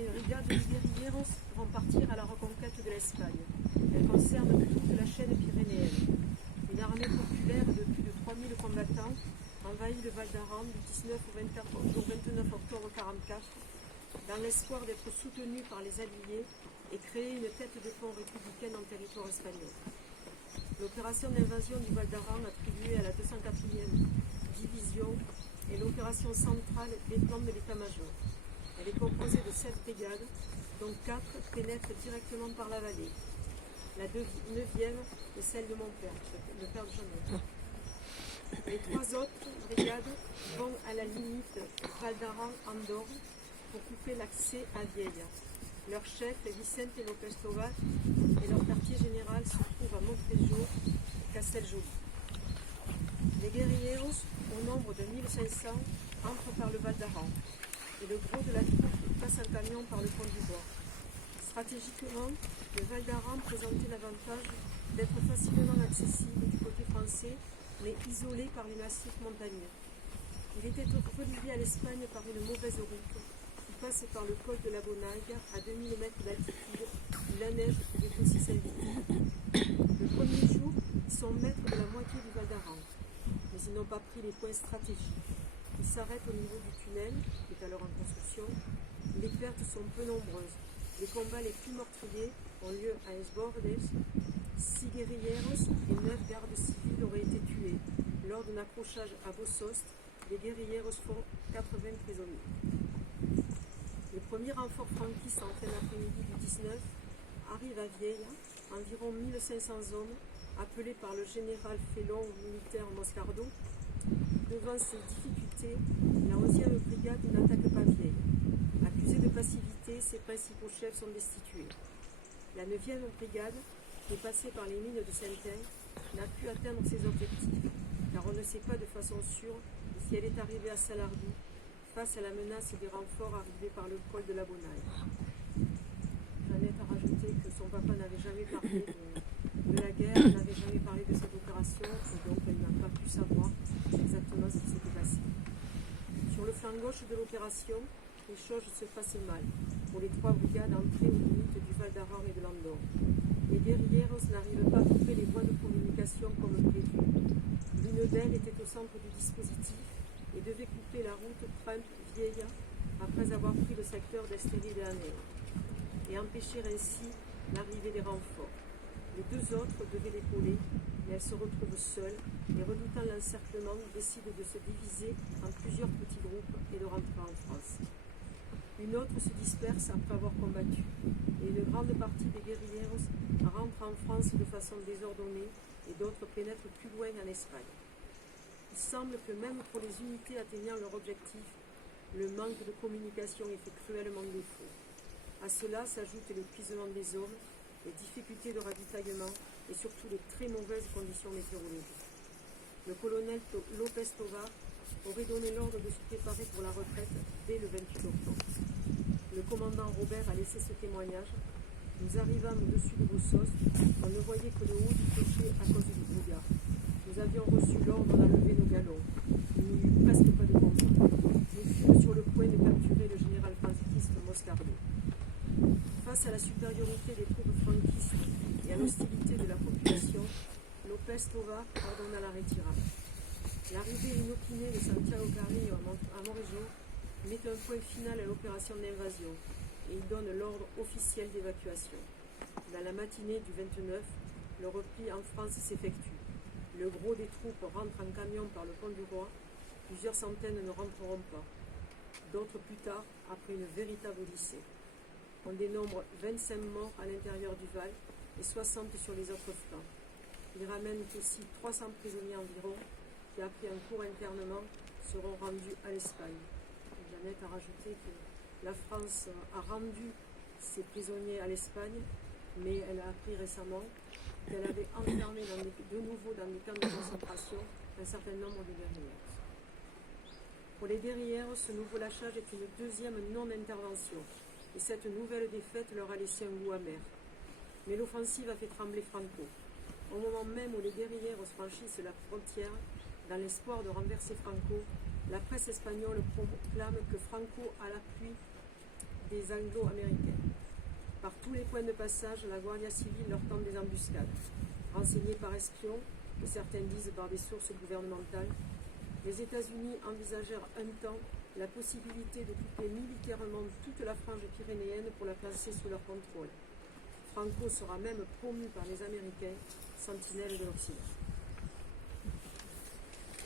les brigades de guérilleros vont partir à la reconquête de l'Espagne. Elles concernent toute la chaîne pyrénéenne. Une armée populaire de plus de 3000 combattants envahit le Val d'Aran du 19 au 29 octobre 1944 dans l'espoir d'être soutenue par les Alliés et créer une tête de pont républicaine en territoire espagnol. L'opération d'invasion du Val d'Aran attribuée à la 204e division est l'opération centrale des plans de l'état-major. Elle est composée de 7 brigades, dont 4 pénètrent directement par la vallée. La 9e est celle de mon père, le père de Jean-Noël. Les 3 autres brigades vont à la limite Val d'Aran-Andorre pour couper l'accès à Viella. Leur chef est Vicente López Tovar et leur quartier général se trouve à Montejo, Casteljoli. Les guérilleros, au nombre de 1500, entrent par le Val d'Aran et le gros de la troupe passe en camion par le pont du Bois. Stratégiquement, le Val d'Aran présentait l'avantage d'être facilement accessible du côté français, mais isolé par les massifs montagneux. Il était relié à l'Espagne par une mauvaise route qui passe par le col de la Bonague à 2000 mètres d'altitude, où la neige pouvait aussi s'inviter. Le premier jour, ils sont maîtres de la moitié du Val d'Aran, mais ils n'ont pas pris les points stratégiques. Ils s'arrêtent au niveau du tunnel, qui est alors en construction. Les pertes sont peu nombreuses. Les combats les plus meurtriers ont lieu à Esbordes. 6 guérilleros et 9 gardes civils auraient été tués. Lors d'un accrochage à Bossost, les guérilleros font 80 prisonniers. Les premiers renforts franquistes en fin d'après-midi du 19 arrivent à Viella, environ 1500 hommes, appelés par le général félon militaire Moscardo. Devant ces difficultés, la 11e brigade n'attaque pas Viella. Accusée de passivité, ses principaux chefs sont destitués. La 9e brigade, qui est passée par les mines de Saint-Ain, n'a pu atteindre ses objectifs, car on ne sait pas de façon sûre si elle est arrivée à Salardou, face à la menace des renforts arrivés par le col de la Bonaille. Jeannette a rajouté que son papa n'avait jamais parlé de la guerre, n'avait jamais parlé de cette opération, et donc elle n'a pas pu savoir exactement ce qui s'était passé. Sur le flanc gauche de l'opération, les choses se passaient mal pour les 3 brigades entrées aux limites du Val d'Aran et de l'Andorre. Les guérilleros n'arrivent pas à couper les voies de communication comme prévu. L'une d'elles était au centre du dispositif et devait couper la route Tremp-Viella après avoir pris le secteur d'Esteli de Aner et empêcher ainsi l'arrivée des renforts. Les 2 autres devaient l'épauler, mais elles se retrouvent seules et, redoutant l'encerclement, décident de se diviser en plusieurs petits groupes et de rentrer en France. Une autre se disperse après avoir combattu, et une grande partie des guérilleros rentre en France de façon désordonnée et d'autres pénètrent plus loin en Espagne. Il semble que même pour les unités atteignant leur objectif, le manque de communication y fait cruellement défaut. À cela s'ajoute l'épuisement des hommes, les difficultés de ravitaillement et surtout les très mauvaises conditions météorologiques. Le colonel López Tovar aurait donné l'ordre de se préparer pour la retraite dès le 28 octobre. Le commandant Robert a laissé ce témoignage. Nous arrivâmes au-dessus de Bossost, on ne voyait que le haut du clocher à cause du brouillard. Nous avions reçu l'ordre d'enlever nos galons. Il n'y eut presque pas de combat. Nous fûmes sur le point de capturer le général franquiste Moscardo. Face à la supériorité des troupes franquistes et à l'hostilité de la population, López Tovar ordonna la retirade. L'arrivée inopinée de Santiago Carrillo à Montrejo met un point final à l'opération d'invasion et il donne l'ordre officiel d'évacuation. Dans la matinée du 29, le repli en France s'effectue. Le gros des troupes rentre en camion par le pont du Roi. Plusieurs centaines ne rentreront pas. D'autres plus tard, après une véritable odyssée. On dénombre 25 morts à l'intérieur du Val et 60 sur les autres flancs. Ils ramènent aussi 300 prisonniers environ qui, après un court internement, seront rendus à l'Espagne. Jeannette a rajouté que la France a rendu ses prisonniers à l'Espagne, mais elle a appris récemment qu'elle avait enfermé de nouveau dans des camps de concentration un certain nombre de guerriers. Pour les guerriers, ce nouveau lâchage est une deuxième non-intervention, et cette nouvelle défaite leur a laissé un goût amer. Mais l'offensive a fait trembler Franco. Au moment même où les guerriers franchissent la frontière, dans l'espoir de renverser Franco, la presse espagnole proclame que Franco, à l'appui des Anglo-Américains. Par tous les points de passage, la Guardia Civile leur tend des embuscades. Renseignés par espions, que certains disent par des sources gouvernementales, les États-Unis envisagèrent un temps la possibilité d'occuper militairement toute la frange pyrénéenne pour la placer sous leur contrôle. Franco sera même promu par les Américains sentinelle de l'Occident.